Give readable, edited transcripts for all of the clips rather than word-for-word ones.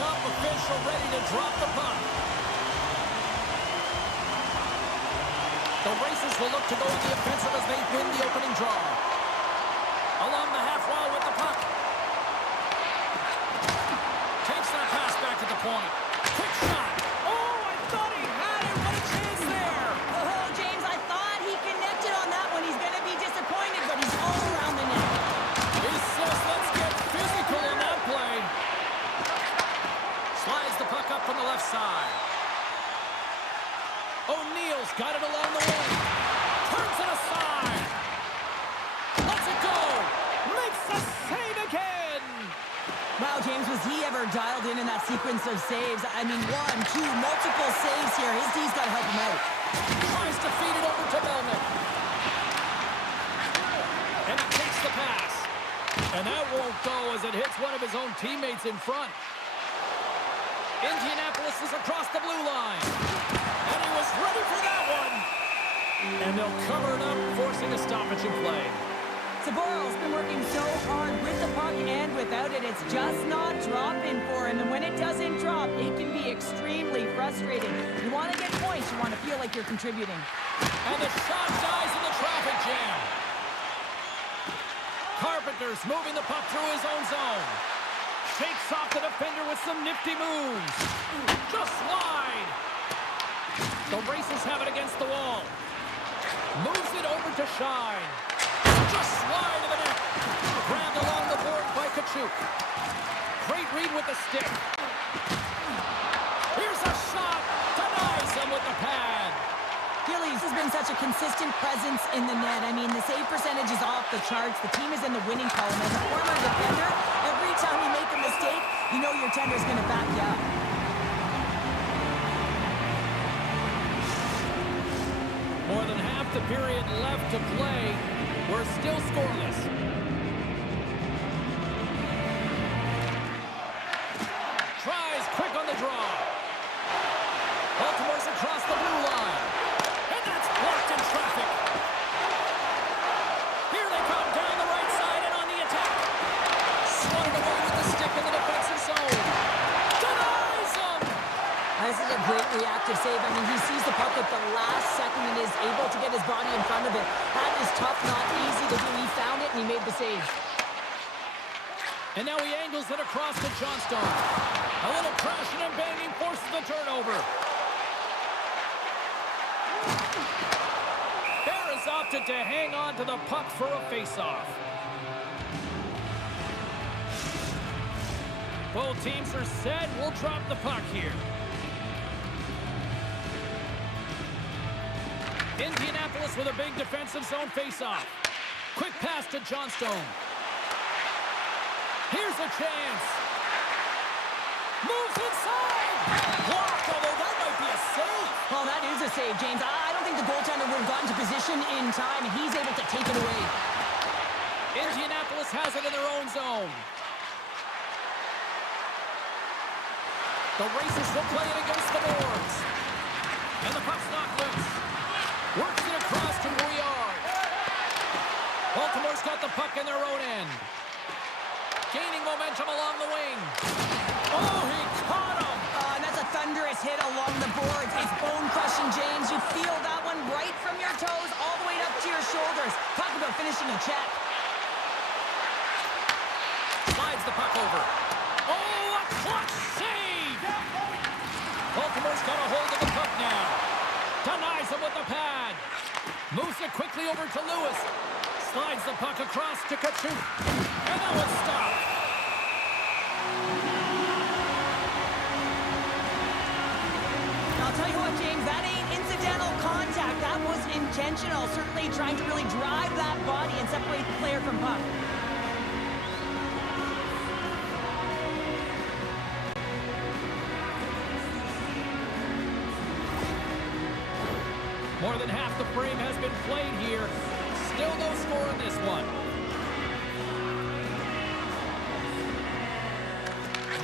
jump, official ready to drop the puck. The Racers will look to go on the offensive as they win the opening draw. Along the half wall with the puck. Takes that pass back to the point. Quick shot. Oh, I thought he had it. What a chance there. Oh, James, I thought he connected on that one. He's going to be disappointed, but he's all around the net. He says, let's get physical on that play. Slides the puck up from the left side. O'Neill's got it along the wing. Turns it aside. Lets it go. Makes the save again. Wow, James, was he ever dialed in that sequence of saves? I mean, 1, 2, multiple saves here. His D's got to help him out. Tries to feed it over to Melnick. And he takes the pass. And that won't go as it hits one of his own teammates in front. Indianapolis is across the blue line. And he was ready for that one. And they'll cover it up, forcing a stoppage in play. Saboral's been working so hard with the puck and without it. It's just not dropping for him. And when it doesn't drop, it can be extremely frustrating. You want to get points. You want to feel like you're contributing. And the shot dies in the traffic jam. Carpenter's moving the puck through his own zone. Shakes off the defender with some nifty moves. Just wide. The Racers have it against the wall. Moves it over to Shine. Just wide of the net. Grabbed along the board by Katchouk. Great read with the stick. Here's a shot. Denies him with the pad. Gillies has been such a consistent presence in the net. I mean, the save percentage is off the charts. The team is in the winning column. As a former defender, every time you make a mistake, you know your tender's going to back you up. More than half the period left to play. We're still scoreless. Tries quick on the draw. Baltimore's across the blue line. And that's blocked in traffic. Here they come down the right side and on the attack. Swatted away with the stick in the defensive zone. Denies him. This is a great reactive save. I mean, he sees the puck at the last second and is able to get his body in front of it. That is tough, not easy to do. He found it and he made the save. And now he angles it across to Johnstone. A little crashing and banging forces the turnover. Bear is opted to hang on to the puck for a face-off. Both teams are set. We'll drop the puck here. Indianapolis with a big defensive zone face-off. Quick pass to Johnstone. Here's a chance. Moves inside. Blocked, although that might be a save. Well, that is a save, James. I don't think the goaltender would have gotten to position in time, and he's able to take it away. Indianapolis has it in their own zone. The Racers will play it against the boards. And the puck's knocked loose. Works it across to Leaonrd. Baltimore's got the puck in their own end. Gaining momentum along the wing. Oh, he caught him. And that's a thunderous hit along the boards. It's bone-crushing, James. You feel that one right from your toes all the way up to your shoulders. Talk about finishing a check. Slides the puck over. Oh, a clutch save. Baltimore's got a hold of the puck now. Denies him with the pad. Moves it quickly over to Lewis. Slides the puck across to Katchouk. And that one's stopped. I'll tell you what, James, that ain't incidental contact. That was intentional. Certainly trying to really drive that body and separate the player from puck. More than half the frame has been played here. Still no score in this one.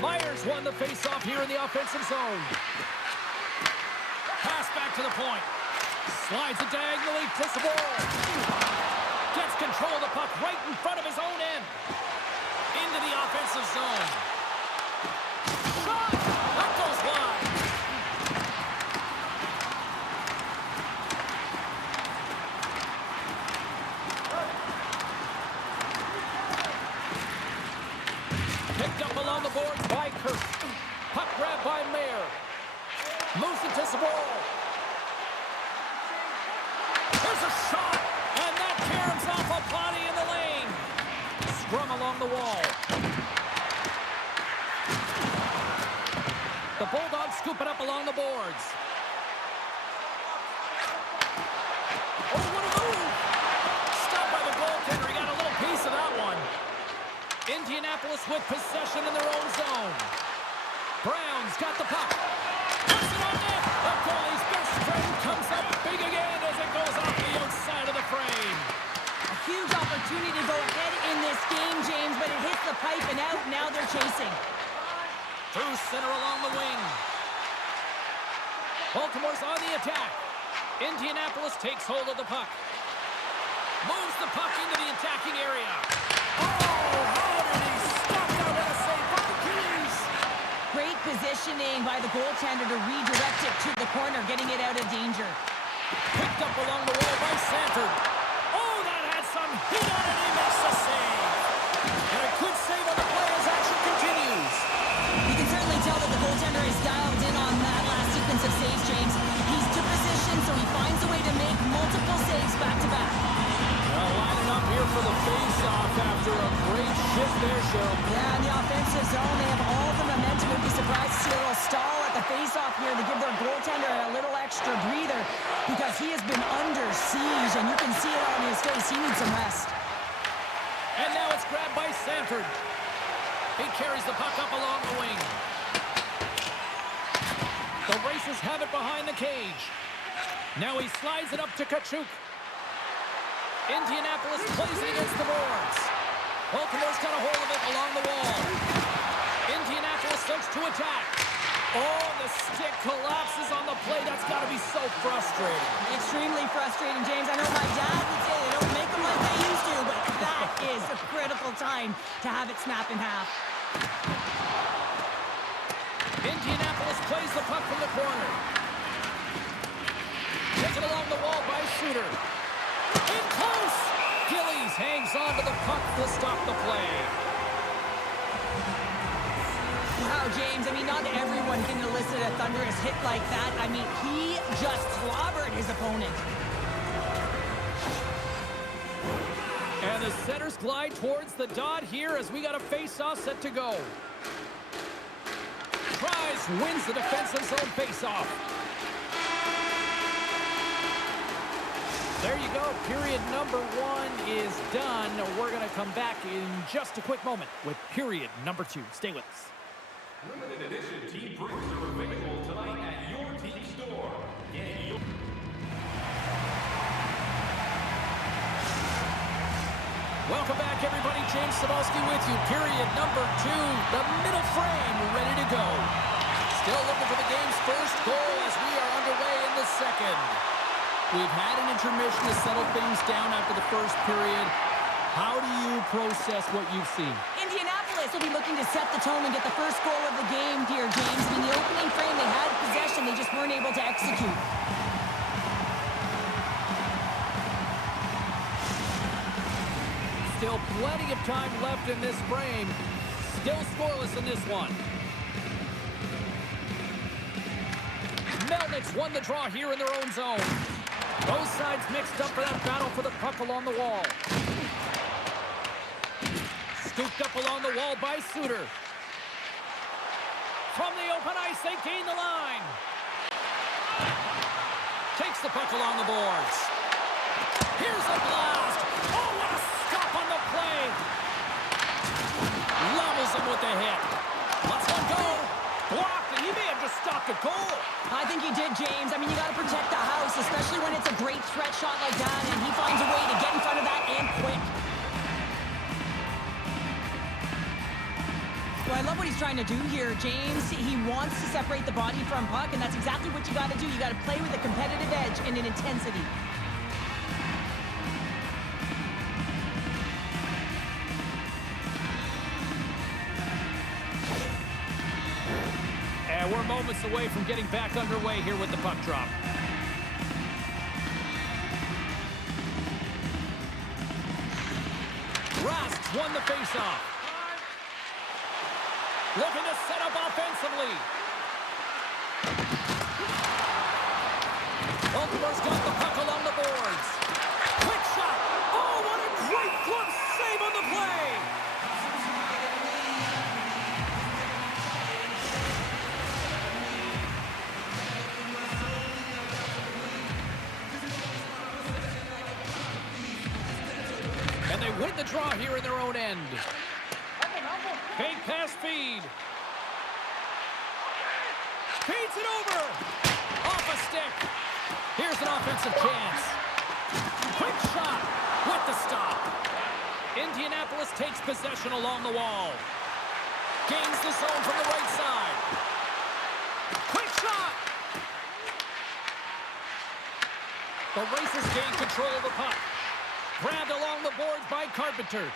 Meier's won the faceoff here in the offensive zone. Pass back to the point. Slides it diagonally to Saboral. Gets control of the puck right in front of his own end. Into the offensive zone. shot! That goes wide. Picked up along the boards by Kirk. Puck grab by Maier. Moves it to Sabor. There's a shot, and that caroms off a body in the lane. Scrum along the wall. The Bulldogs scoop it up along the boards. Oh, what a move! Stopped by the goaltender. He got a little piece of that one. Indianapolis with possession in their own zone. Brown's got the puck. Puts it on net. The goalie's best friend comes up big again as it goes off the outside of the frame. A huge opportunity to go ahead in this game, James, but it hits the pipe and out. Now they're chasing. Through center along the wing. Baltimore's on the attack. Indianapolis takes hold of the puck. Moves the puck into the attacking area. Oh, how did he stop that with a save by Kilm? Great positioning by the goaltender to redirect it to the corner, getting it out of danger. Picked up along the wall by Sanford. Oh, that had some hit on it. He makes the save. And a good save on the play as action continues. You can certainly tell that the goaltender is dialed in on that last sequence of saves, James. He's to position, so he finds a way to make multiple saves back-to-back. Well, lining up here for the face-off after a great shift there, Cheryl. Yeah, in the offensive zone, they have all the momentum. Would be surprised to see a little stall at the face-off here to give their goaltender a little extra breather because he has been under siege, and you can see it on his face. He needs some rest. And now it's grabbed by Sanford. He carries the puck up along the wing. The Racers have it behind the cage. Now he slides it up to Katchouk. Indianapolis plays it against the boards. Baltimore's got a hold of it along the wall. Indianapolis starts to attack. Oh, the stick collapses on the play. That's got to be so frustrating. Extremely frustrating, James. I know my dad would say they don't make them like they used to, but that is a critical time to have it snap in half. Indianapolis plays the puck from the corner. Taken along the wall by Suter. In close! Gillies hangs on to the puck to stop the play. Wow, James, I mean, not everyone can elicit a thunderous hit like that. I mean, he just clobbered his opponent. And the centers glide towards the dot here as we got a face-off set to go. Tries, wins the defensive zone face-off. There you go. Period number 1 is done. We're going to come back in just a quick moment with period number 2. Stay with us. Limited edition team drinks are available tonight at your team store. Get your... Welcome back, everybody. James Cebulski with you. Period number 2. The middle frame ready to go. Still looking for the game's first goal as we are underway in the second. We've had an intermission to settle things down after the first period. How do you process what you've seen? Indianapolis will be looking to set the tone and get the first goal of the game here, James. I mean, the opening frame, they had possession. They just weren't able to execute. Still plenty of time left in this frame. Still scoreless in this one. Melnick's won the draw here in their own zone. Both sides mixed up for that battle for the puck along the wall. Scooped up along the wall by Suter. From the open ice, they gain the line. Takes the puck along the boards. Here's a blast. Oh, what a stop on the play. Levels him with the hit. Let's let go. Blocked, and he may have just stopped a goal. I think he did, James. I mean, you got to protect the house, especially when it's a great threat shot like that, and he finds a way to get in front of that and quick. Well, I love what he's trying to do here, James. He wants to separate the body from puck, and that's exactly what you got to do. You got to play with a competitive edge and an intensity. And we're moments away from getting back underway here with the puck drop. Rask won the faceoff. Looking to set up offensively. Baltimore's got the puck along the boards. Quick shot. Oh, what a great glove save on the play. And they win the draw here in their own end. Fake pass feed. Feeds it over. Off a stick. Here's an offensive chance. Quick shot with the stop. Indianapolis takes possession along the wall. Gains the zone from the right side. Quick shot. The Racers gain control of the puck. Grabbed along the boards by Carpenter.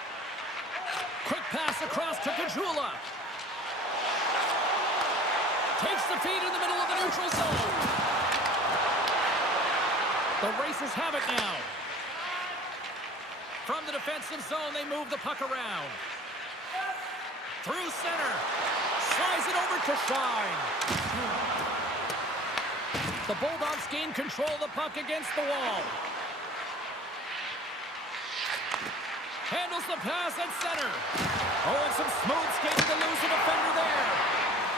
Quick pass across to Kajula. Takes the feed in the middle of the neutral zone. The Racers have it now. From the defensive zone, they move the puck around. Through center. Slides it over to Shine. The Bulldogs gain control of the puck against the wall. Handles the pass at center. Oh, and some smooth skating to lose the defender there.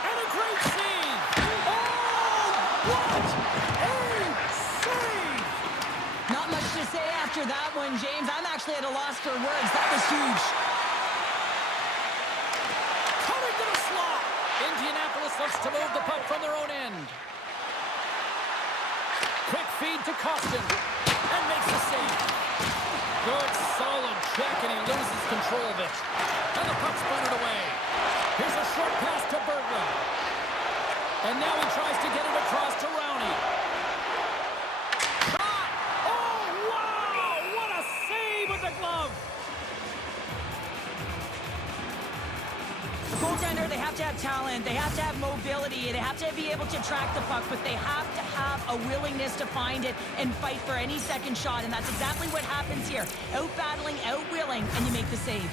And a great save. Oh, what a save! Not much to say after that one, James. I'm actually at a loss for words. That was huge. Coming to the slot. Indianapolis looks to move the puck from their own end. Quick feed to Koston. And makes the save. Good, solid check, and he loses control of it. And the puck's booted away. Here's a short pass to Berglund. And now he tries to get it across to Rowney. Shot! Oh, wow! What a save with the glove! Goaltender, they have to have talent, they have to have mobility, they have to be able to track the puck, but they have to have a willingness to find it and fight for any second shot, and that's exactly what happens here. Out-battling, out-willing, and you make the save.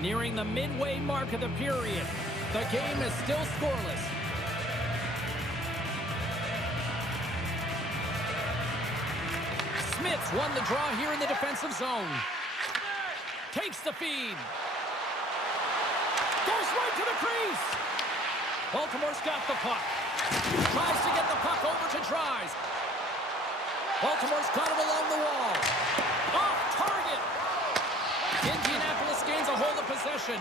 Nearing the midway mark of the period, the game is still scoreless. Smith's won the draw here in the defensive zone. Takes the feed. Goes right to the crease. Baltimore's got the puck. Tries to get the puck over to Tries. Baltimore's got it along the wall. Off target. Indianapolis gains a hold of possession.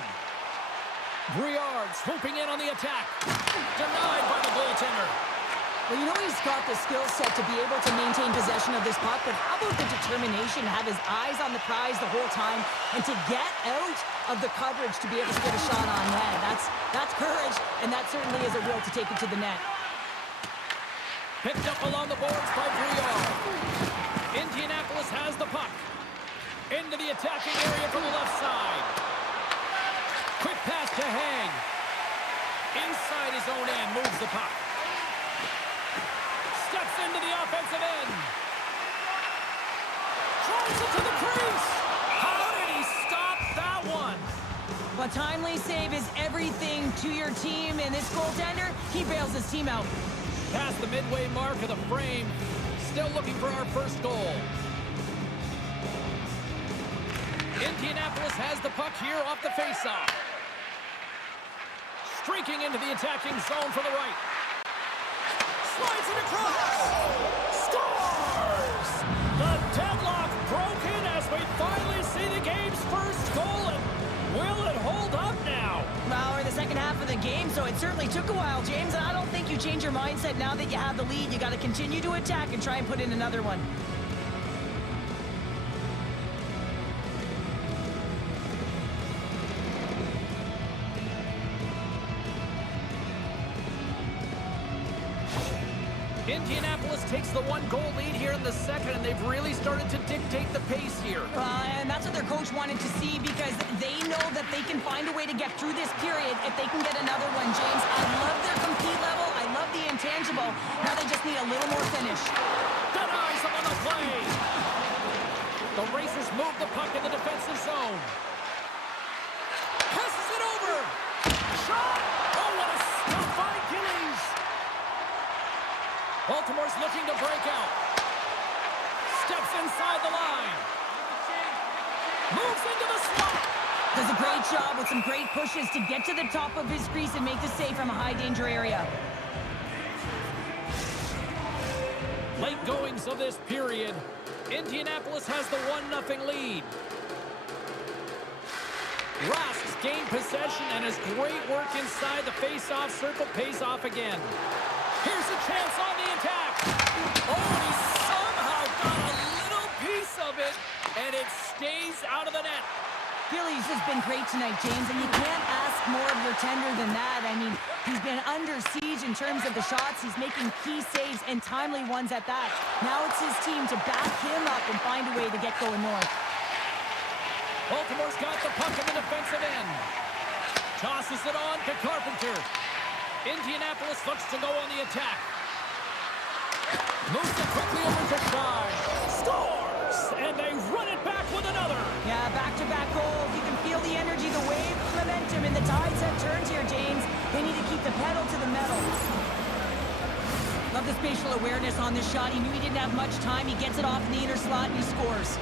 Leaonrd swooping in on the attack. Denied by the goaltender. Well, you know he's got the skill set to be able to maintain possession of this puck, but how about the determination to have his eyes on the prize the whole time and to get out of the coverage to be able to get a shot on net? That's courage, and that certainly is a will to take it to the net. Picked up along the boards by Leaonrd. Indianapolis has the puck. Into the attacking area from the left side. Quick pass to Hang. Inside his own end, moves the puck. Steps into the offensive end. Tries it to the crease. How did he stop that one? A timely save is everything to your team, and this goaltender, he bails his team out. Past the midway mark of the frame. Still looking for our first goal. Indianapolis has the puck here off the faceoff. Streaking into the attacking zone for the right. Slides it across. Scores! The deadlock broken as we finally see the game's first goal. And will it hold up now? Well, we're in the second half of the game, so it certainly took a while, James. And I don't think you change your mindset now that you have the lead. You got to continue to attack and try and put in another one. Indianapolis takes It's the 1-goal lead here in the second, and they've really started to dictate the pace here. And that's what their coach wanted to see because they know that they can find a way to get through this period if they can get another one, James. I love their compete level. I love the intangible. Now they just need a little more finish. Denies him on the play. The Racers move the puck in the defensive zone. Passes it over. Shot. Oh, what a stop by Gillies. Baltimore's looking to break out. Steps inside the line. Moves into the slot. Does a great job with some great pushes to get to the top of his crease and make the save from a high-danger area. Late goings of this period. Indianapolis has the 1-0 lead. Rask's gained possession and his great work inside the face-off circle pays off again. Here's a chance on the attack. Oh, and he somehow got a little piece of it, and it stays out of the net. Gillies has been great tonight, James, and you can't ask more of your tender than that. I mean, he's been under siege in terms of the shots. He's making key saves and timely ones at that. Now it's his team to back him up and find a way to get going north. Baltimore's got the puck in the defensive end. Tosses it on to Carpenter. Indianapolis looks to go on the attack. Moves it quickly over to Shine. Scores! And they run it back with another. Yeah, back-to-back goals. You can feel the energy, the wave, the momentum, and the tides have turned here, James. They need to keep the pedal to the metal. Love the spatial awareness on this shot. He knew he didn't have much time. He gets it off in the inner slot, and he scores.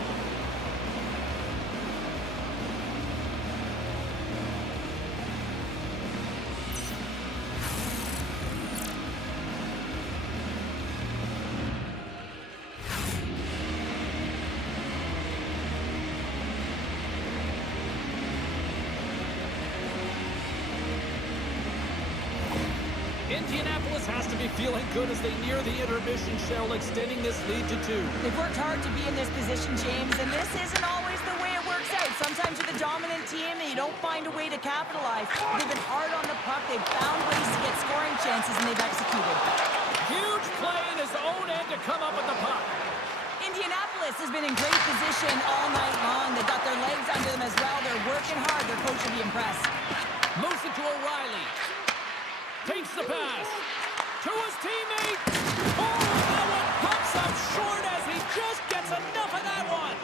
Indianapolis has to be feeling good as they near the intermission shell, extending this lead to 2. They've worked hard to be in this position, James, and this isn't always the way it works out. Sometimes you're the dominant team and you don't find a way to capitalize. They've been hard on the puck, they've found ways to get scoring chances, and they've executed. Huge play in his own end to come up with the puck. Indianapolis has been in great position all night long. They've got their legs under them as well. They're working hard. Their coach will be impressed. Moves it to O'Reilly. Takes the pass. To his teammate. Oh, that one pops up short as he just gets enough of that one.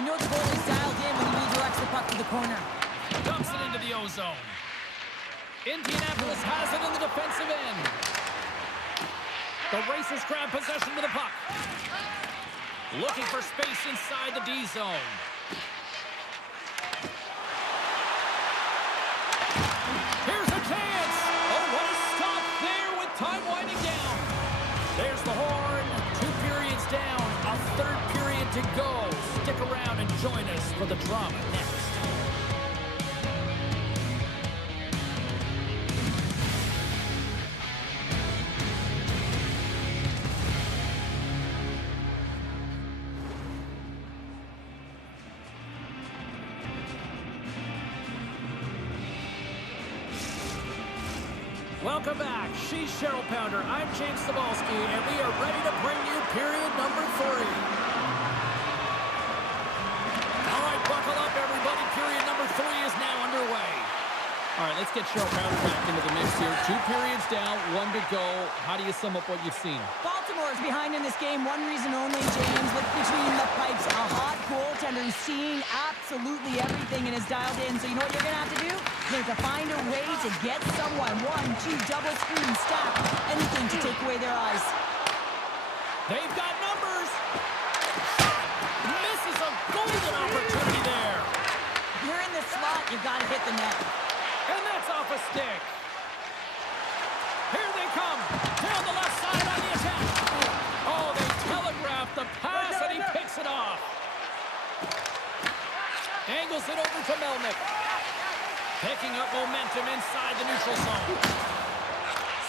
You know the goalie's dialed in when he redirects the puck to the corner. Dumps it into the O-zone. Indianapolis has it in the defensive end. The Racers grab possession with the puck. Looking for space inside the D-zone. Here's a chance. Oh, what a stop there with time winding down. There's the horn. 2 periods down. A 3rd period to go. Stick around and join us for the drama next. Welcome back. She's Cheryl Pounder. I'm James Cebulski, and we are ready to bring you period number 3. All right, buckle up, everybody. Period number 3 is now underway. All right, let's get Cheryl Pounder back into the mix here. 2 periods down, 1 to go. How do you sum up what you've seen? Baltimore's behind in this game. One reason only, James. Look between the pipes. A hot goaltender who's seeing absolutely everything and is dialed in. So you know what you're going to have to do? You're going to have to find a way to get someone. 1, 2, double screen, stack, anything to take away their eyes. They've got numbers. Misses a golden opportunity there. If you're in the slot, you've got to hit the net. And that's off a stick. Here they come. Down the left side on the attack. Oh, they telegraphed the pass, and he picks it off. Angles it over to Melnick. Picking up momentum inside the neutral zone.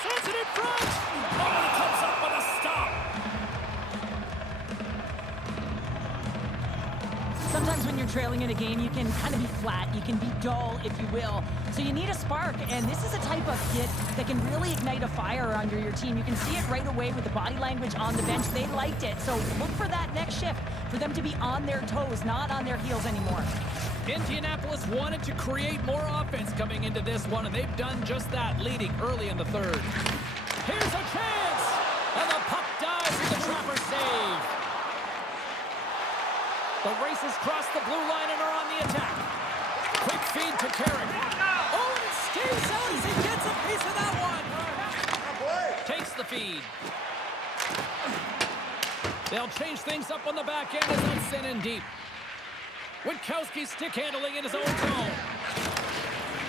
Sends it in front. Oh, and he comes up with a stop. Some Sometimes when you're trailing in a game, you can kind of be flat. You can be dull, if you will. So you need a spark, and this is a type of hit that can really ignite a fire under your team. You can see it right away with the body language on the bench. They liked it. So look for that next shift, for them to be on their toes, not on their heels anymore. Indianapolis wanted to create more offense coming into this one, and they've done just that, leading early in the third. Here's a chance! And the puck dives with the trapper save. The Racers cross the blue line and are on the attack. Quick feed to Kirk. Oh, and it stays out as he gets a piece of that one. Takes the feed. They'll change things up on the back end as that's sent in deep. Witkowski stick handling in his own zone.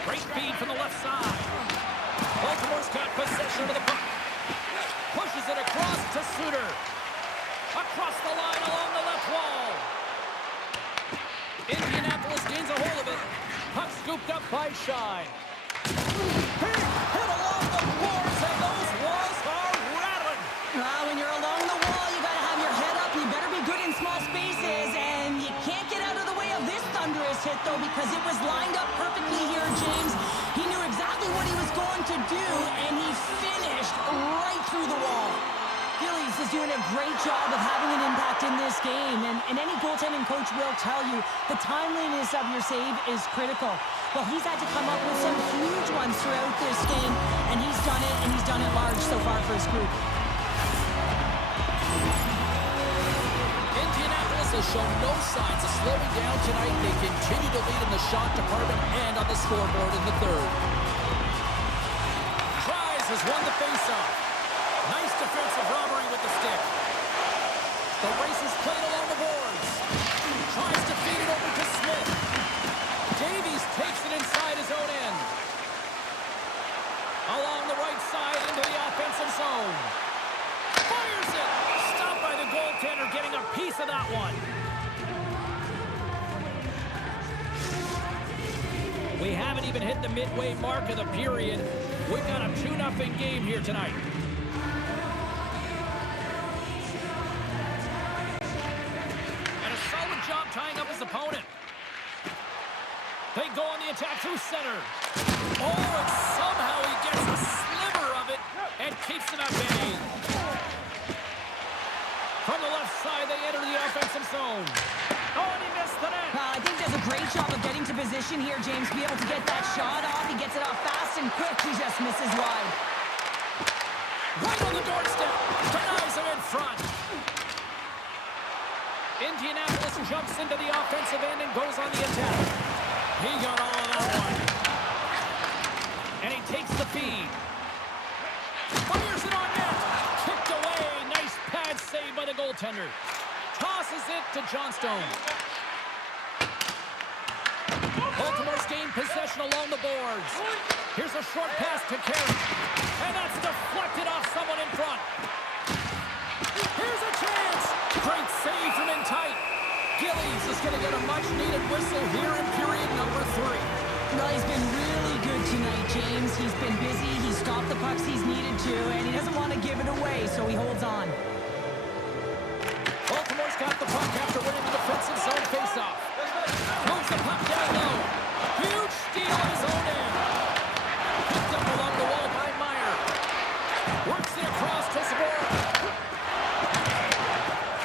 Great feed from the left side. Baltimore's got possession of the puck. Pushes it across to Suter. Across the line along the left wall. Indianapolis gains a hold of it. Puck scooped up by Shine. Big hit along the boards, and those walls are rattling. When you're along the wall, you got to have your head up. You better be good in small spaces, and you can't get out of the way of this thunderous hit, though, because it was lined up perfectly here, James. He knew exactly what he was going to do, and he finished right through the wall. Gillies is doing a great job of having an impact in this game, and any goaltending coach will tell you the timeliness of your save is critical. Well, he's had to come up with some huge ones throughout this game, and he's done it, and he's done it large so far for his group. Indianapolis has shown no signs of slowing down tonight. They continue to lead in the shot department and on the scoreboard in the third. Tries has won the faceoff. Nice defensive robbery with the stick. The Racers played along the boards. Tries to feed it over to Smith. Davies takes it inside his own end. Along the right side into the offensive zone. Fires it. Stopped by the goaltender, getting a piece of that one. We haven't even hit the midway mark of the period. We've got a 2-0 game here tonight. Job tying up his opponent. They go on the attack through center. Oh, and somehow he gets a sliver of it and keeps him at bay. From the left side, they enter the offensive zone. Oh, and he missed the net. I think does a great job of getting to position here, James. Be able to get that shot off. He gets it off fast and quick. He just misses wide. Right on the doorstep. Denies him in front. Indianapolis jumps into the offensive end and goes on the attack. He got all of that one. And he takes the feed. Fires it on net. Kicked away. Nice pad save by the goaltender. Tosses it to Johnstone. Baltimore's gained possession along the boards. Here's a short pass to Kirk. And that's deflected off someone in front. Here's a chance. Great save from in tight. Gillies is going to get a much-needed whistle here in period number 3. Well, he's been really good tonight, James. He's been busy. He's stopped the pucks he's needed to, and he doesn't want to give it away, so he holds on. Baltimore's got the puck after winning the defensive zone faceoff. Moves the puck down low. Huge steal on his own end. Picked up along the wall by Maier. Works it across to Boris.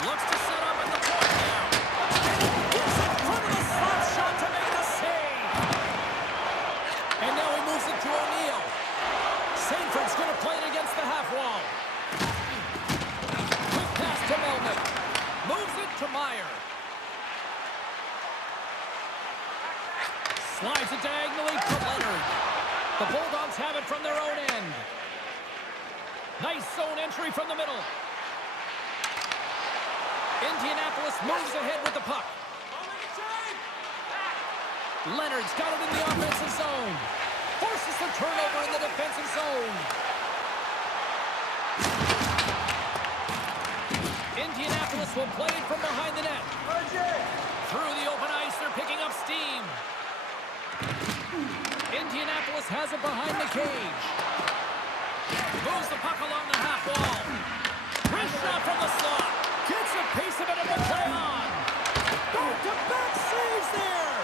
Looks to set up at the point now. Gets in front of the slot shot to make the save. And now he moves it to O'Neill. Sanford's going to play it against the half wall. Quick pass to Melnick. Moves it to Meyer. Slides it diagonally to Leaonrd. The Bulldogs have it from their own end. Nice zone entry from the middle. Indianapolis moves ahead with the puck. Leonard's got it in the offensive zone. Forces the turnover in the defensive zone. Indianapolis will play it from behind the net. Through the open ice, they're picking up steam. Indianapolis has it behind the cage. Moves the puck along the half wall. Wrist shot from the slot. Gets a piece of it and will play on. Back-to-back there!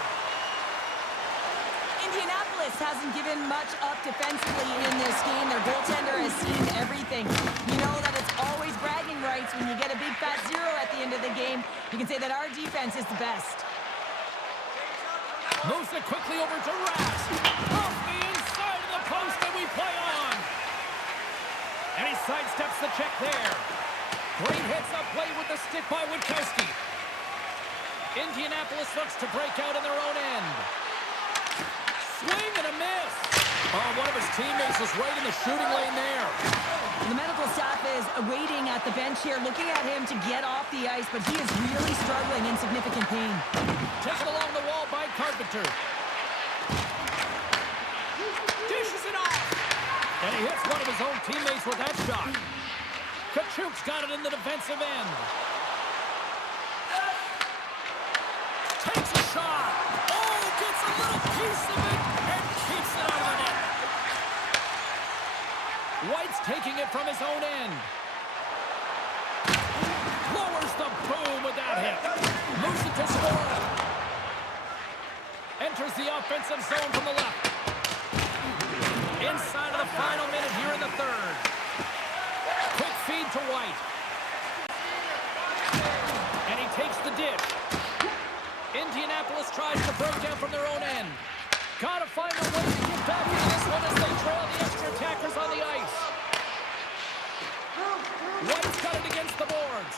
Indianapolis hasn't given much up defensively in this game. Their goaltender has seen everything. You know that it's always bragging rights when you get a big fat zero at the end of the game. You can say that our defense is the best. Moves it quickly over to Rask. Off the inside of the post, and we play on. And he sidesteps the check there. Great hits up play with the stick by Witkowski. Indianapolis looks to break out in their own end. Swing and a miss. Oh, one of his teammates was right in the shooting lane there. The medical staff is waiting at the bench here, looking at him to get off the ice, but he is really struggling in significant pain. Taken along the wall by Carpenter. Dishes it off. And he hits one of his own teammates with that shot. Katchouk's got it in the defensive end. Takes a shot. Oh, gets a little piece of it and keeps it out of the net. White's taking it from his own end. Lowers the boom with that hit. Moves it to score. Enters the offensive zone from the left. Inside of the final minute here in the third. Quick feed to White. And he takes the dish. Indianapolis tries to break down from their own end. Gotta find a way to get back into this one as they trail the extra attackers on the ice. White's got it against the boards.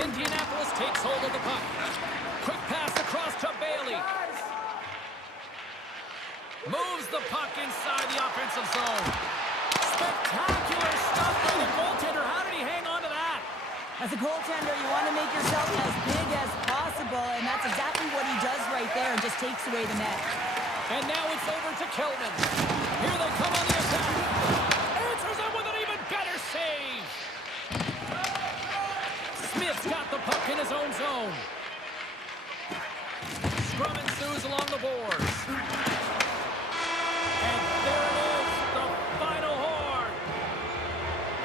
Indianapolis takes hold of the puck. Quick pass across to Bailey. Moves the puck inside the offensive zone. Spectacular stuff by the goaltender. How did he hang on to that? As a goaltender, you want to make yourself as big as possible, and that's exactly what he does right there and just takes away the net. And now it's over to Kilman. Here they come on the attack. Answers it with an even better save. Smith's got the puck in his own zone. Scrum ensues along the boards. And there it is, the final horn.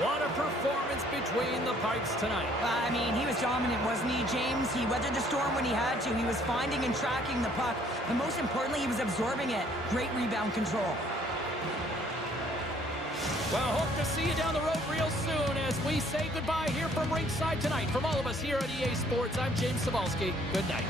What a performance between the pipes tonight. I mean, he was dominant, wasn't he, James? He weathered the storm when he had to. He was finding and tracking the puck. But most importantly, he was absorbing it. Great rebound control. Well, hope to see you down the road real soon as we say goodbye here from ringside tonight. From all of us here at EA Sports, I'm James Cebulski. Good night.